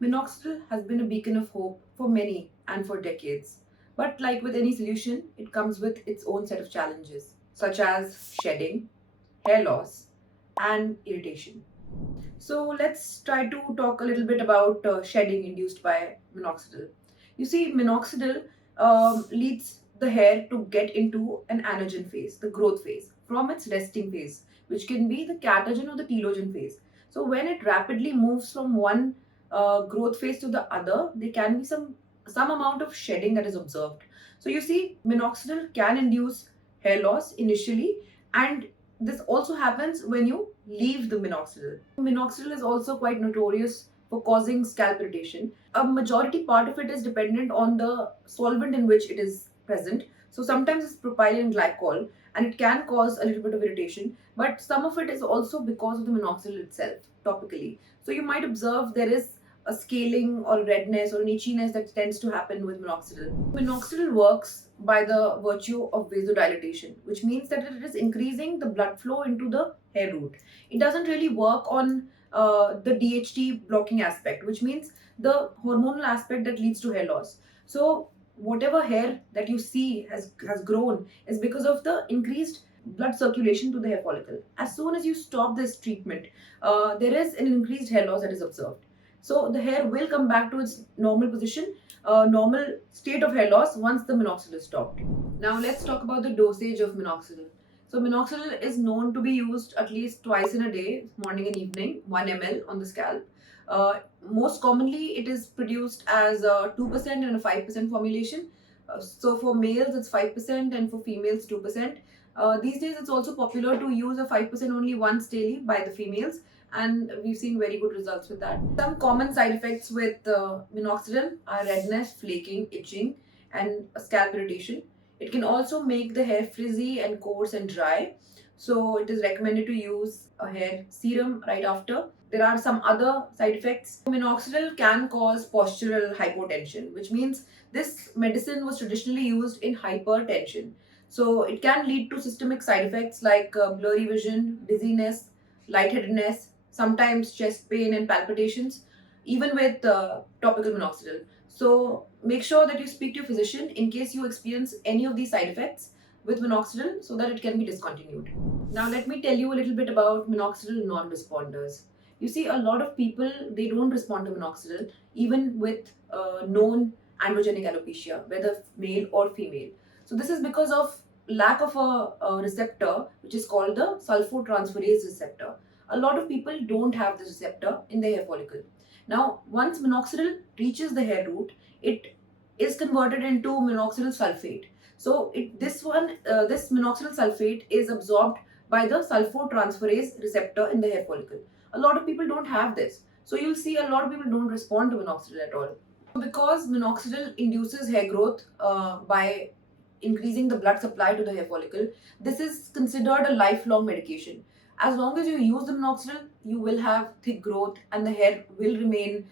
Minoxidil has been a beacon of hope for many and for decades. But like with any solution, it comes with its own set of challenges, such as shedding, hair loss, and irritation. So let's try to talk a little bit about shedding induced by minoxidil. You see, minoxidil leads the hair to get into an anagen phase, the growth phase, from its resting phase, which can be the catagen or the telogen phase. So when it rapidly moves from one growth phase to the other, there can be some amount of shedding that is observed. So you see, minoxidil can induce hair loss initially, and this also happens when you leave the minoxidil. Minoxidil is also quite notorious for causing scalp irritation. A majority part of it is dependent on the solvent in which it is present. So sometimes it's propylene glycol and it can cause a little bit of irritation, but some of it is also because of the minoxidil itself topically. So you might observe there is a scaling or redness or an itchiness that tends to happen with minoxidil. Minoxidil works by the virtue of vasodilatation, which means that it is increasing the blood flow into the hair root. It doesn't really work on the DHT blocking aspect, which means the hormonal aspect that leads to hair loss. So whatever hair that you see has grown is because of the increased blood circulation to the hair follicle. As soon as you stop this treatment, there is an increased hair loss that is observed. So the hair will come back to its normal position, normal state of hair loss once the minoxidil is stopped. Now let's talk about the dosage of minoxidil. So minoxidil is known to be used at least twice in a day, morning and evening, 1 ml on the scalp. Most commonly, it is produced as a 2% and a 5% formulation. So for males, it's 5% and for females, 2%. These days, it's also popular to use a 5% only once daily by the females, and we've seen very good results with that. Some common side effects with minoxidil are redness, flaking, itching, and scalp irritation. It can also make the hair frizzy and coarse and dry. So it is recommended to use a hair serum right after. There are some other side effects. Minoxidil can cause postural hypotension, which means this medicine was traditionally used in hypertension. So it can lead to systemic side effects like blurry vision, dizziness, lightheadedness, sometimes chest pain and palpitations, even with topical minoxidil. So make sure that you speak to your physician in case you experience any of these side effects with minoxidil so that it can be discontinued. Now let me tell you a little bit about minoxidil non-responders. You see, a lot of people, they don't respond to minoxidil even with known androgenic alopecia, whether male or female. So this is because of lack of a receptor which is called the sulfotransferase receptor. A lot of people don't have this receptor in their hair follicle. Now, once minoxidil reaches the hair root, it is converted into minoxidil sulfate. So, this minoxidil sulfate is absorbed by the sulfotransferase receptor in the hair follicle. A lot of people don't have this. So, you'll see a lot of people don't respond to minoxidil at all. Because minoxidil induces hair growth by increasing the blood supply to the hair follicle, this is considered a lifelong medication. As long as you use the minoxidil, you will have thick growth and the hair will remain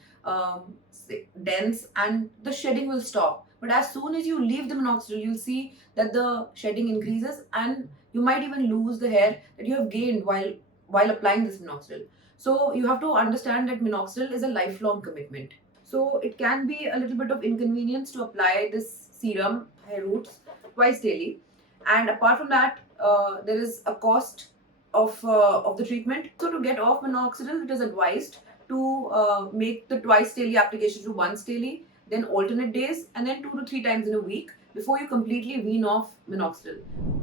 dense and the shedding will stop. But as soon as you leave the minoxidil, you'll see that the shedding increases and you might even lose the hair that you have gained while applying this minoxidil. So you have to understand that minoxidil is a lifelong commitment. So it can be a little bit of inconvenience to apply this serum hair roots twice daily. And apart from that, there is a cost of the treatment. So to get off minoxidil, it is advised to make the twice daily application to once daily, then alternate days, and then 2 to 3 times in a week before you completely wean off minoxidil.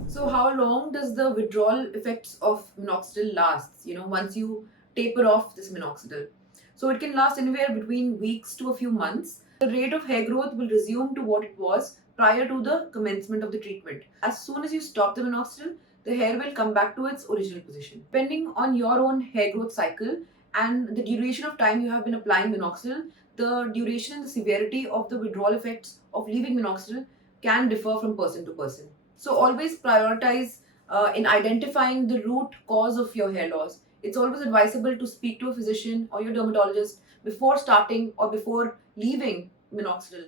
So how long does the withdrawal effects of minoxidil last? Once you taper off this minoxidil. So it can last anywhere between weeks to a few months. The rate of hair growth will resume to what it was prior to the commencement of the treatment. As soon as you stop the minoxidil, the hair will come back to its original position. Depending on your own hair growth cycle and the duration of time you have been applying minoxidil, the duration and the severity of the withdrawal effects of leaving minoxidil can differ from person to person. So always prioritize in identifying the root cause of your hair loss. It's always advisable to speak to a physician or your dermatologist before starting or before leaving minoxidil.